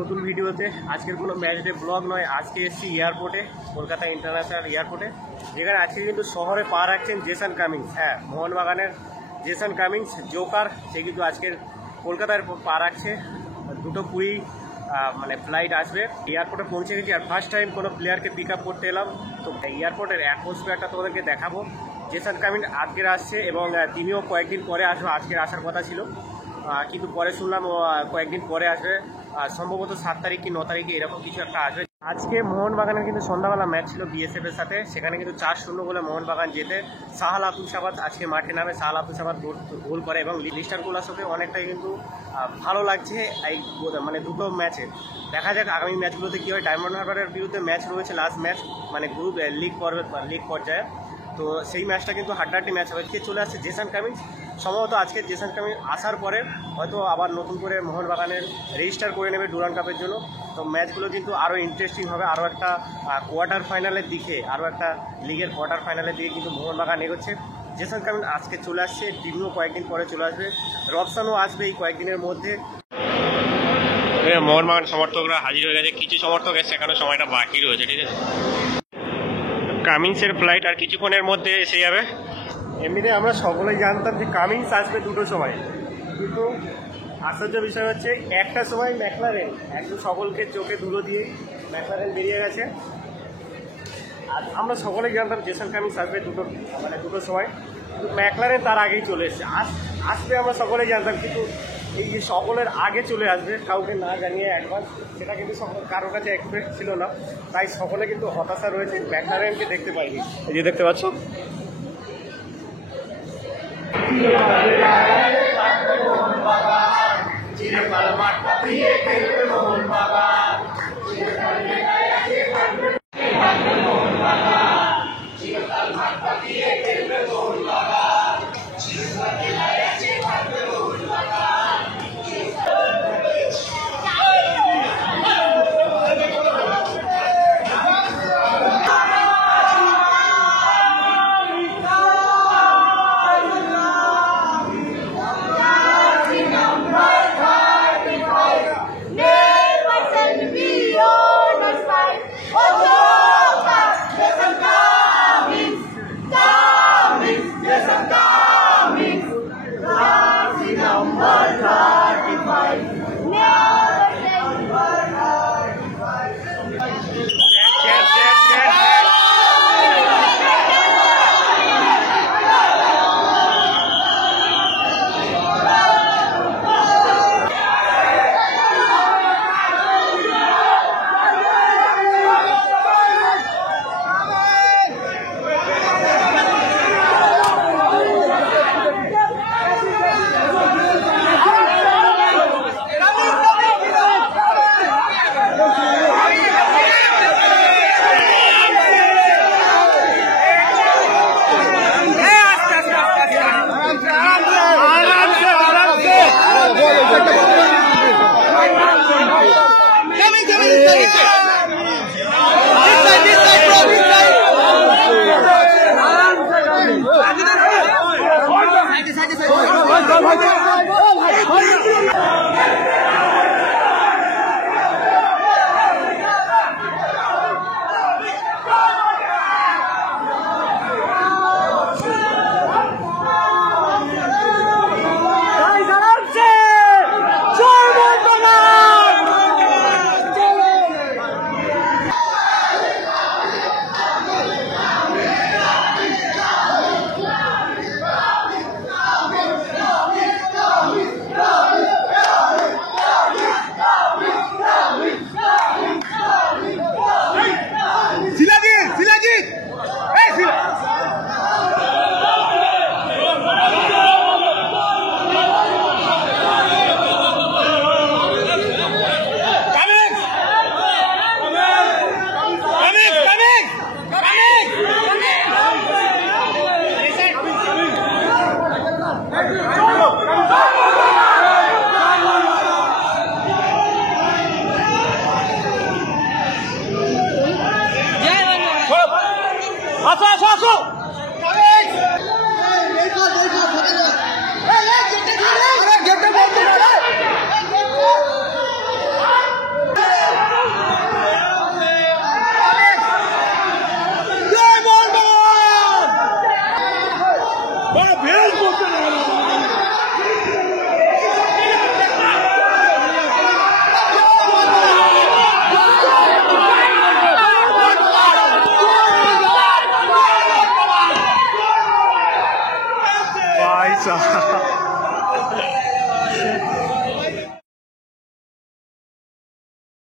নতুন ভিডিওতে। আজকের কোনো ম্যাচ ডে ব্লগ নয়, আজকে এসেছি এয়ারপোর্টে, কলকাতা ইন্টারন্যাশনাল এয়ারপোর্টে, যেখানে আজকে কিন্তু শহরে পা রাখছেন জেসন কামিন্স। হ্যাঁ, মোহনবাগানের জেসন কামিন্স জোকার, সে কিন্তু আজকের কলকাতায় পা রাখছে। দুটো কুড়ি মানে ফ্লাইট আসবে, এয়ারপোর্টে পৌঁছে গেছি। আর ফার্স্ট টাইম কোনো প্লেয়ারকে পিক আপ করতে এলাম, তো এয়ারপোর্টের অ্যাটমসফিয়ারটা তোমাদেরকে দেখাবো। জেসন কামিন্স আজকের আসছে এবং তিনিও কয়েকদিন পরে আসবে, আজকের আসার কথা ছিল, কিন্তু পরে শুনলাম কয়েকদিন পরে আসবে, সম্ভবত 7 তারিখ কি 9 তারিখে এরকম কিছু একটা আসবে। আজকে মোহনবাগানের কিন্তু সন্ধ্যাবেলা ম্যাচ ছিল বিএসএফ এর সাথে, সেখানে কিন্তু 4-0 বলে মোহনবাগান জেতে। সাহাল আব্দুল সামাদ আজকে মাঠে নামে, সাহাল আব্দুল সামাদ গোল করে এবং লিস্টার কোলাসোকে অনেকটাই কিন্তু ভালো লাগছে এই মানে দুটো ম্যাচে। দেখা যাক আগামী ম্যাচগুলোতে কী হয়। ডায়মন্ড হারবারের বিরুদ্ধে ম্যাচ রয়েছে, লাস্ট ম্যাচ মানে গ্রুপ লিগ পর্যায়ে, তো সেই ম্যাচটা কিন্তু হাড্ডাহাড্ডি ম্যাচ হবে। চলে আসছে জেসন কামিন্স, সম্ভবত আজকে জেসন কামিন্স আসার পরে হয়তো আবার নতুন করে মোহনবাগানের রেজিস্টার করে নেবে ডুরান্ড কাপের জন্য। তো ম্যাচগুলো কিন্তু আরও ইন্টারেস্টিং হবে, আরও একটা কোয়ার্টার ফাইনালের দিকে, আরও একটা লিগের কোয়ার্টার ফাইনালের দিকে কিন্তু মোহনবাগান এগোচ্ছে। জেসন কামিন্স আজকে চলে আসছে, দিনও কয়েকদিন পরে চলে আসবে, রবসানও আসবে এই কয়েকদিনের মধ্যে। মোহনবাগান সমর্থকরা হাজির হয়ে গেছে, কিছু সমর্থক এসে এখানে সময়টা বাকি রয়েছে, ঠিক আছে। কামিন্সের ফ্লাইট আর কিছুক্ষণের মধ্যে এসে যাবে। এমনিতে আমরা সকলেই জানতাম যে কামিন্স আসবে দুটোর সময়, কিন্তু আশ্চর্য বিষয় হচ্ছে একটা সময় ম্যাকলারেন, একদম সকলকে চোখে ধুলো দিয়ে ম্যাকলারেন বেরিয়ে গেছে। আর আমরা সকলেই জানতাম জেসন কামিন্স আসবে দুটোর সময়, কিন্তু ম্যাকলারেন তার আগেই চলে এসেছে। আসবে আমরা সকলেই জানতাম, কিন্তু এই যে সকলের আগে চলে আসবে কাউকে না জানিয়ে অ্যাডভান্স, সেটা কিন্তু কারোর কাছে এক্সপেক্ট ছিল না। তাই সকলে কিন্তু হতাশা রয়েছে, ম্যাকলারেনকে দেখতে পাইনি। এই যে দেখতে পাচ্ছ, আসো আসো আসো